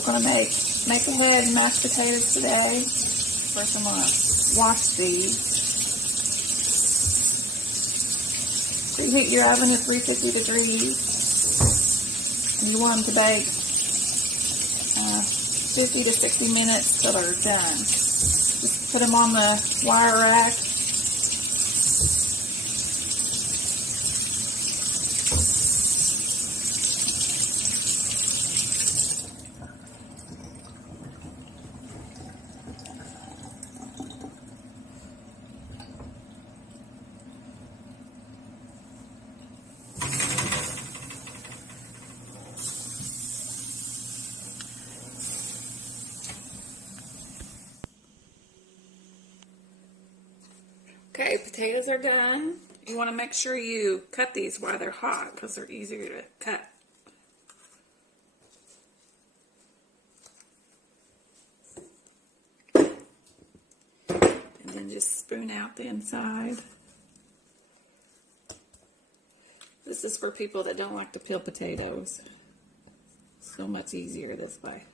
We're going to make maple-lead mashed potatoes today. First I'm going to wash these. Preheat your oven to 350 degrees. And you want them to bake 50 to 60 minutes till they're done. Just put them on the wire rack. Okay, potatoes are done. You want to make sure you cut these while they're hot because they're easier to cut. And then just spoon out the inside. This is for people that don't like to peel potatoes. So much easier this way.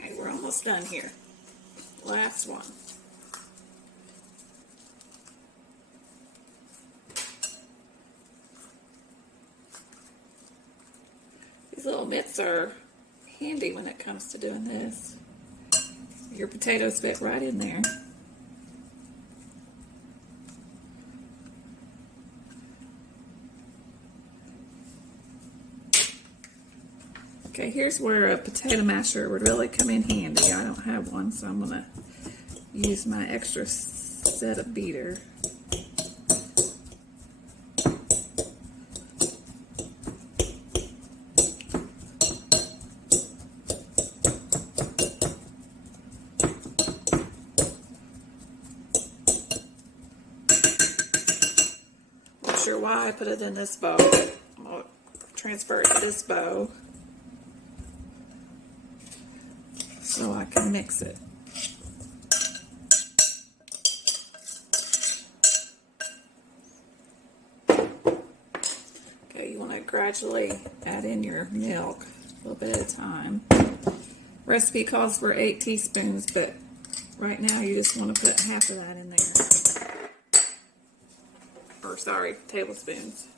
Okay, we're almost done here. Last one. These little mitts are handy when it comes to doing this. Your potatoes fit right in there. Okay, here's where a potato masher would really come in handy. I don't have one, so I'm going to use my extra set of beater. Not sure why I put it in this bowl. I'm going to transfer it to this bowl so I can mix it. Okay, you want to gradually add in your milk a little bit at a time. Recipe calls for 8 teaspoons, but right now you just want to put half of that in there. Or sorry, tablespoons.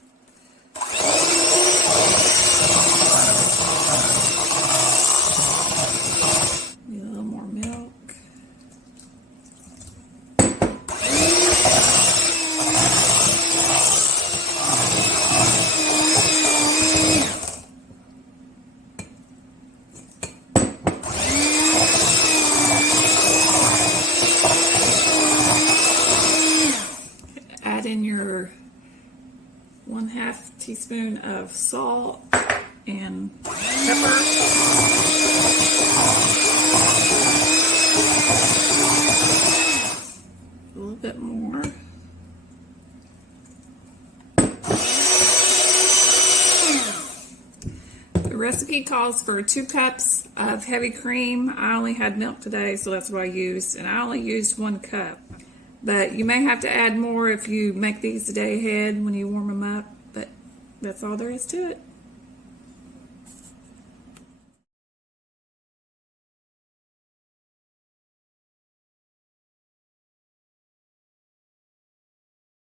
Need a little more milk. Add in your 1/2 teaspoon of salt and pepper. A little bit more. The recipe calls for 2 cups of heavy cream. I only had milk today, so that's what I used, and I only used 1 cup. But you may have to add more if you make these a day ahead when you warm them up, but that's all there is to it.